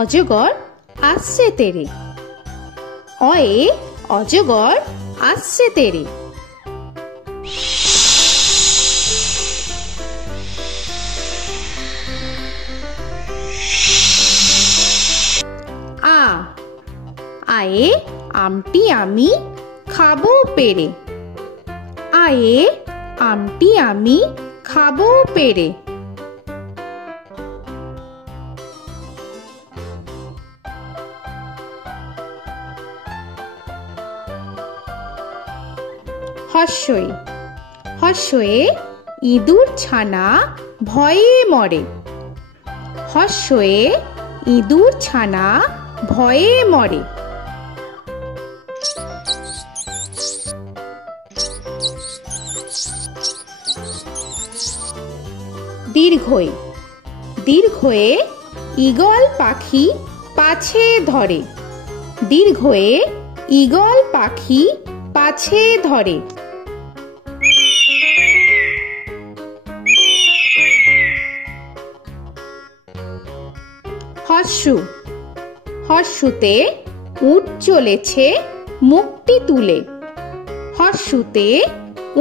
অজগর আসছে তেরে। অয়ে অজগর আসছে তেরে। আ আয়ে আমটি আমি খাবো পেরে। আয়ে আমটি আমি খাবো পেরে। হর্ষই হর্ষয়ে ইঁদুর ছানা ভয়ে মরে। হর্ষয়ে ইঁদুর ছানা ভয়ে মরে। দীর্ঘই দীর্ঘয়ে ঈগল পাখি পাছে ধরে। দীর্ঘয়ে ঈগল পাখি পাছে ধরে। হর্ষু হর্ষুতে উট চলেছে মুখটি তুলে। হর্ষুতে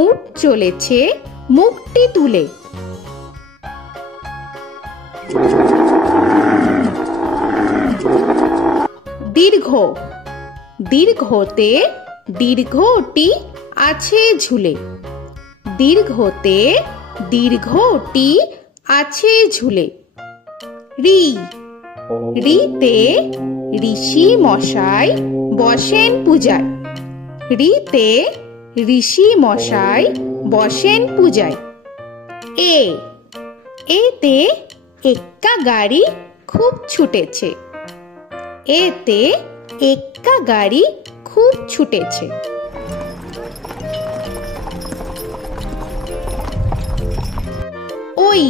উট চলেছে মুখটি তুলে। দীর্ঘ দীর্ঘতে দীর্ঘটি আছে ঝুলে। দীর্ঘতে দীর্ঘটি আছে ঝুলে। রি রিতে ঋষি মশাই বসেন পূজায়। রিতে ঋষি মশাই বসেন পূজায়। এ এতে এক্কা গাড়ি খুব ছুটেছে। এতে এক্কা গাড়ি খুব ছুটেছে। ওই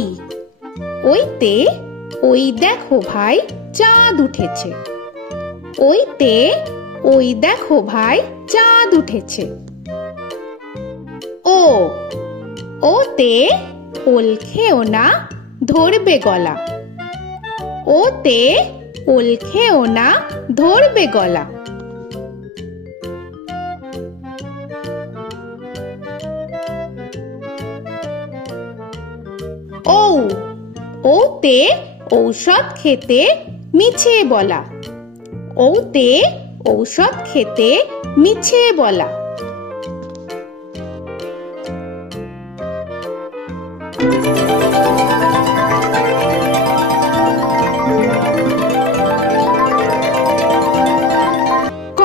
ওইতে ওই দেখো ভাই চাঁদ উঠেছে। ওইতে ওই দেখো ভাই চাঁদ উঠেছে। ও ওতে ওল খেও না ধরবে গলা। ওতে ওল খেও না ধরবে গলা। ও ওতে ঔষধ খেতে মিছে বলা। ওতে ঔষধ খেতে মিছে বলা। ক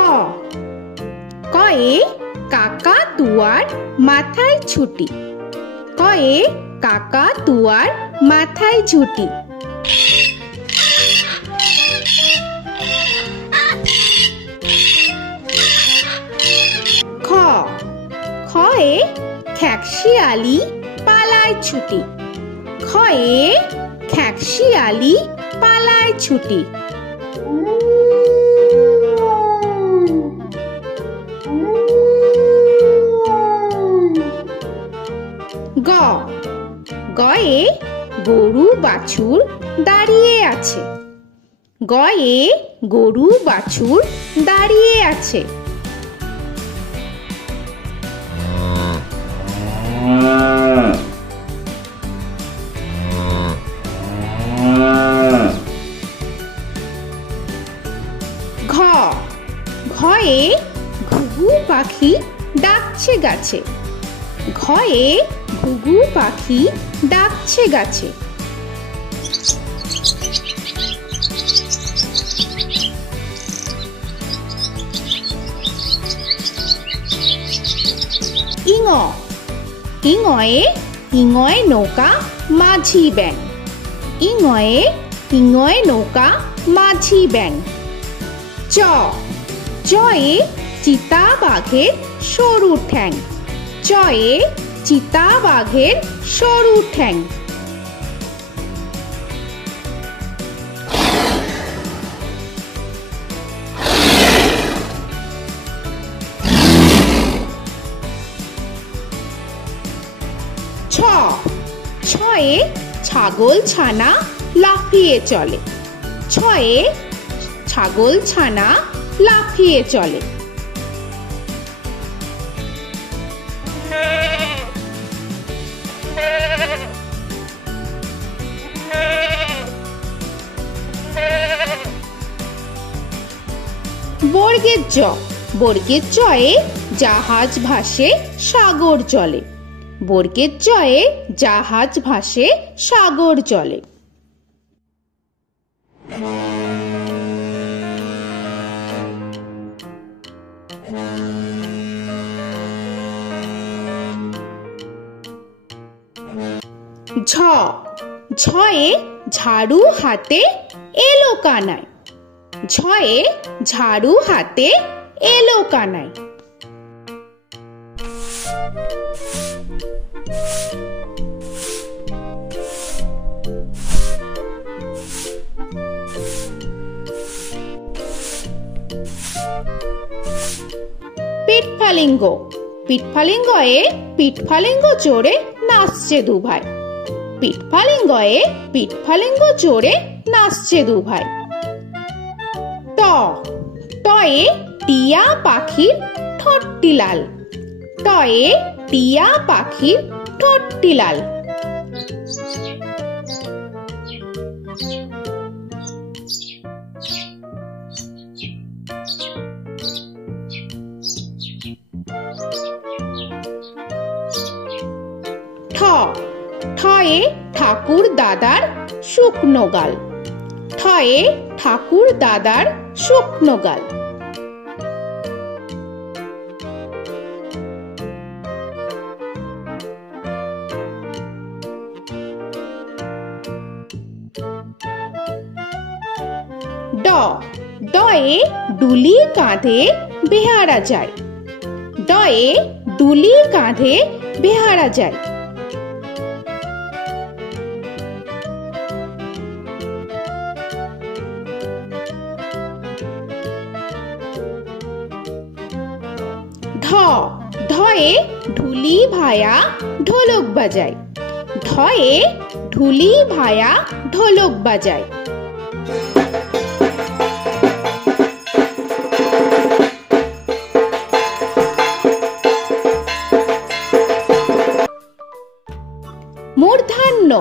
কয়ে কাকা তুয়ার মাথায় ছুটি। কয়ে কাকা তুয়ার মাথায় ঝুটি। খ খয়ে খ্যাকশিয়ালি পালায় ছুটি। খয়ে খ্যাকশিয়ালি পালায় ছুটি। গ গয়ে গরু বাছুর দাঁড়িয়ে আছে। গয়ে গরু বাছুর দাঁড়িয়ে আছে। ঘ ঘয়ে ঘুঘু পাখি ডাকছে গাছে। ঘয়ে ঘুঘু পাখি ডাকছে গাছে। ইঙ ইঙয়ে ইঙয়ে নৌকা মাঝি ব্যাং। ইঙয়ে ইঙয়ে নৌকা মাঝি ব্যাং। চ চয়ে চিতা বাঘের সরু ঠ্যাং। চয়ে চিতা বাঘের সরু ঠ্যাং। ছ ছয়ে ছাগল ছানা লাফিয়ে চলে। ছয়ে ছাগল ছানা লাফিয়ে চলে। বর্গের জ, বর্গের জয়ে জাহাজ ভাসে সাগর চলে। বর্গের জয়ে জাহাজ ভাসে সাগর চলে। ঝ, ঝয়ে ঝাড়ু হাতে এলো কানাই। ঝয়ে ঝাড়ু হাতে এলো কানাই। পিঠফালিঙ্গ, পিঠফালিঙ্গয়ে পিঠফালিঙ্গ চড়ে নাচছে দুভাই। পিঠফালিঙ্গয়ে পিঠফালিঙ্গ চড়ে নাচছে দুভাই। ট, টয়ে টিয়া পাখির ঠোঁটটি লাল। টয়ে টিয়া পাখির ঠোঁটটি লাল। ঠ, ঠয়ে ঠাকুর দাদার শুকনো গাল। ঠয়ে ঠাকুর দাদার শুকনো গাল। ড, ডয়ে ডুলি কাঁধে বেহারা যায়। ডয়ে ডুলি কাঁধে বেহারা যায়। ঢ, ঢয়ে ঢুলি ভায়া ঢোলক বাজায়। ঢয়ে ঢুলি ভায়া ঢোলক বাজায়। মূর্ধন্য,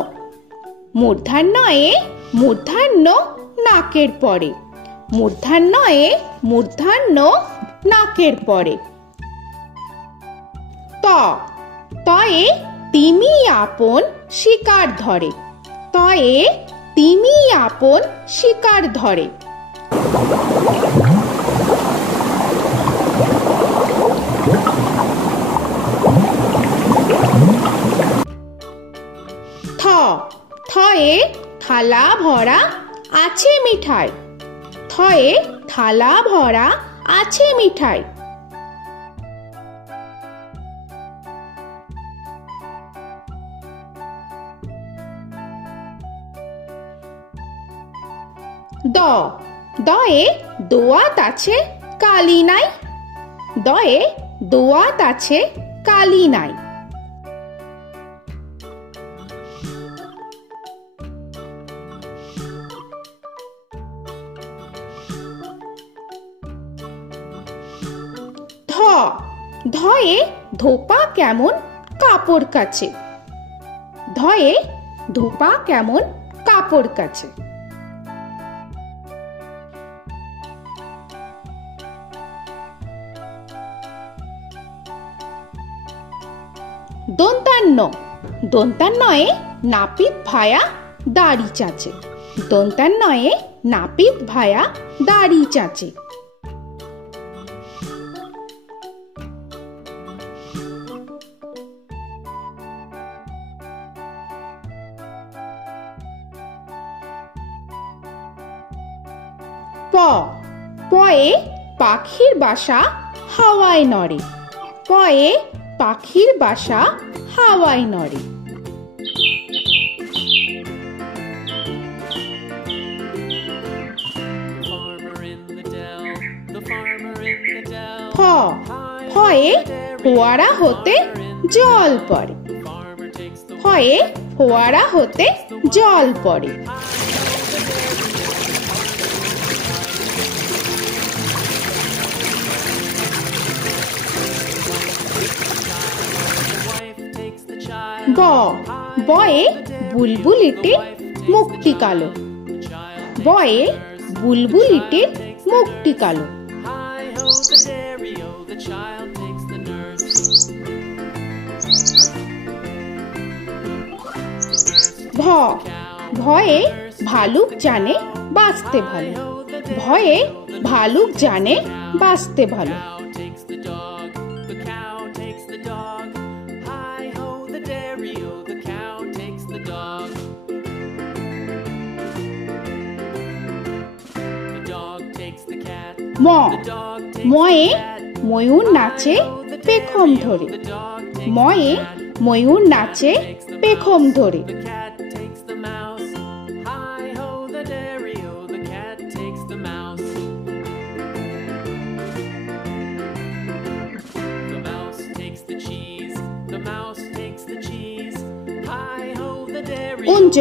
মূর্ধন্যয়ে মূর্ধন্য নাকের পরে। মূর্ধন্যয়ে মূর্ধন্য নাকের পরে। ত, তয়ে তিমি আপন শিকার ধরে। তয়ে তিমি আপন শিকার ধরে। থ, থয়ে থালা ভরা আছে মিঠাই। থয়ে থালা ভরা আছে মিঠাই। দ, দয়ে দোয়াত আছে কালি নাই। দয়ে দোয়াত আছে কালি নাই। ধ, ধয়ে ধোপা কেমন কাপড় কাছে। ধয়ে ধোপা কেমন কাপড় কাছে। দন্তান্ন, দন্তান্নয়ে নাপিত ভায়া দাড়ি চাচে। দন্তান্নয়ে নাপিত ভায়া দাড়ি চাচে। প, পয়ে পাখির বাসা হাওয়ায় নড়ে। পয়ে পাখির বাসা হাওয়ায় নড়ে। ফ, ফয়ে ফোয়ারা হতে জল পড়ে। ফয়ে ফোয়ারা হতে জল পড়ে। ব বয়ে বুলবুলিটির মুখটি কালো। বয়ে বুলবুলিটির মুখটি কালো। ভ ভয়ে ভালুক জানে বাঁচতে ভালো। ভয়ে ভালুক জানে বাঁচতে ভালো। ম ময়ে ময়ূর নাচে পেখম ধরে। ময়ে ময়ূর নাচে পেখম ধরে। উঞ্জ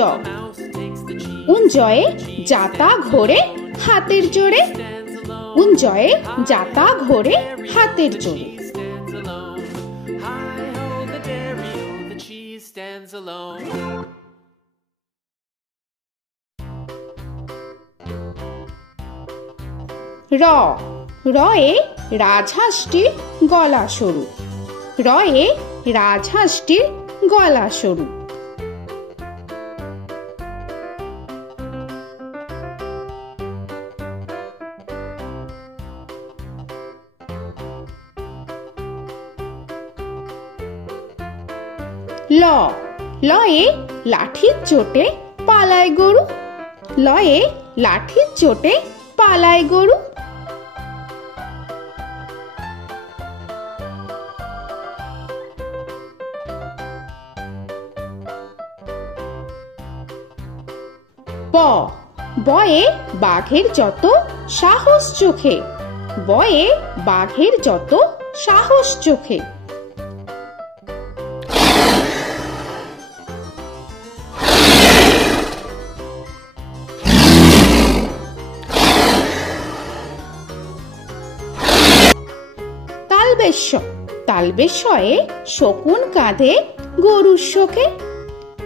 উঞ্জয়ে যাতা ঘোরে হাতের জোরে। উঞ্জয়ে যাতা ঘোরে হাতের জোরে। র রয়ে রাজহাঁসটির গলা সরু। রয়ে রাজহাঁসটির গলা সরু। ল লয়ে লাঠির চোটে পালায় গরু। লয়ে লাঠির চোটে পালায় গরু। ব বয়ে বাঘের যত সাহস চোখে। বয়ে বাঘের যত সাহস চোখে। তালবেশ্য তালবেশ্যয়ে শকুন কাঁধে গরুর শোকে।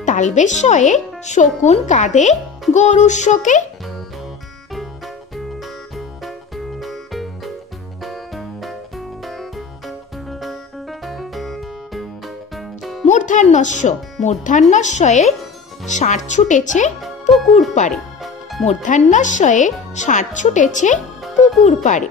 তালবেশ্যয়ে শকুন কাঁধে গরুর শোকে। মূর্ধন্যস্য মূর্ধন্যস্বয়ে ষাঁড় ছুটেছে পুকুর পাড়ে। মূর্ধন্যস্বয়ে ষাঁড় ছুটেছে পুকুর পাড়ে।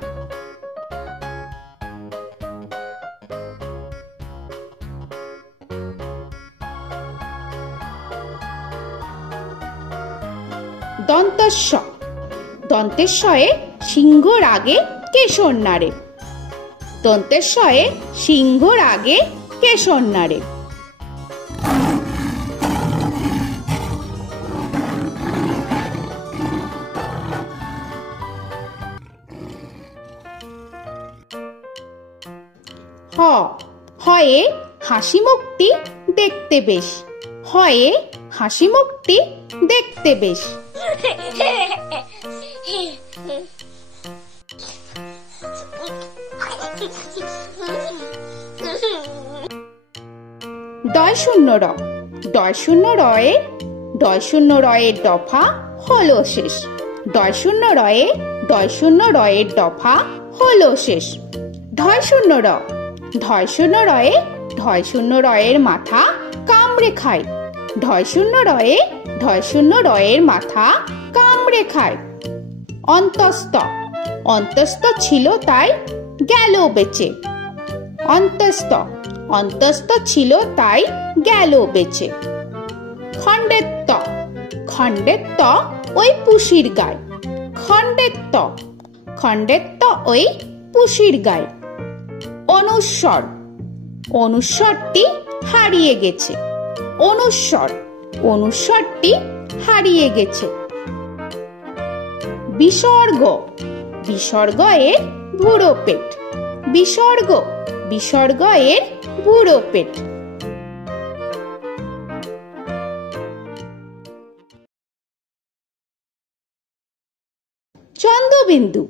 দন্তস্ব দন্তেশ্বয়ে সিংহর আগে কেশর নাড়ে। দন্তেশ্বয়ে সিংহর আগে কেশর নাড়ে। হ হয়ে হাসি মুখটি দেখতে বেশ। হয়ে হাসি মুখটি দেখতে বেশ। ডয় শূন্য র ডয় শূন্য রয়ে ডয় শূন্য রয়ের দফা হলো শেষ। ডয় শূন্য রয়ে ডয় শূন্য রয়ের দফা হলো শেষ। ঢয় শূন্য র ঢয় শূন্য রয়ে ঢয় শূন্য রয়ের মাথা কামড়ে খায়। ঢয় শূন্য রয়ে ঢয় শূন্য রয়ের মাথা কামড়ে খায়। অন্তস্থ অন্তস্থ ছিল তাই গেল বেঁচে। অন্তস্থ অন্তস্থ ছিল তাই গেল বেঁচে। খণ্ডেত্ব খণ্ডেত্ব ওই পুষির গায়। খণ্ডেত্ব খণ্ডেত্ব ওই পুষির গায়। অনুস্বর অনুস্বরটি হারিয়ে গেছে। অনুস্বর অনুস্বরটি হারিয়ে গেছে। বিসর্গ বিসর্গ এর বুড়ো পেট। বিসর্গ বিসর্গ এর বুড়ো পেট। চন্দ্রবিন্দু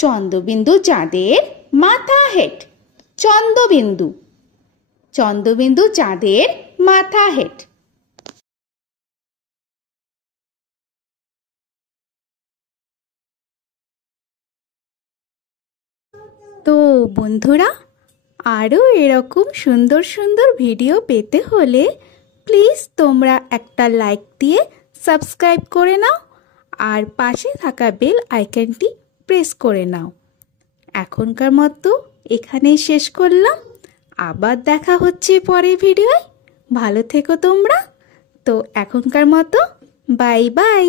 চন্দ্রবিন্দু চাঁদের মাথা হেট। চন্দ্রবিন্দু চন্দ্রবিন্দু চাঁদের মাথা হেট। তো বন্ধুরা, আরও এরকম সুন্দর সুন্দর ভিডিও পেতে হলে প্লিজ তোমরা একটা লাইক দিয়ে সাবস্ক্রাইব করে নাও আর পাশে থাকা বেল আইকনটি প্রেস করে নাও। এখনকার মতো এখানেই শেষ করলাম, আবার দেখা হচ্ছে পরের ভিডিওয়। ভালো থেকো তোমরা। তো এখনকার মতো বাই বাই।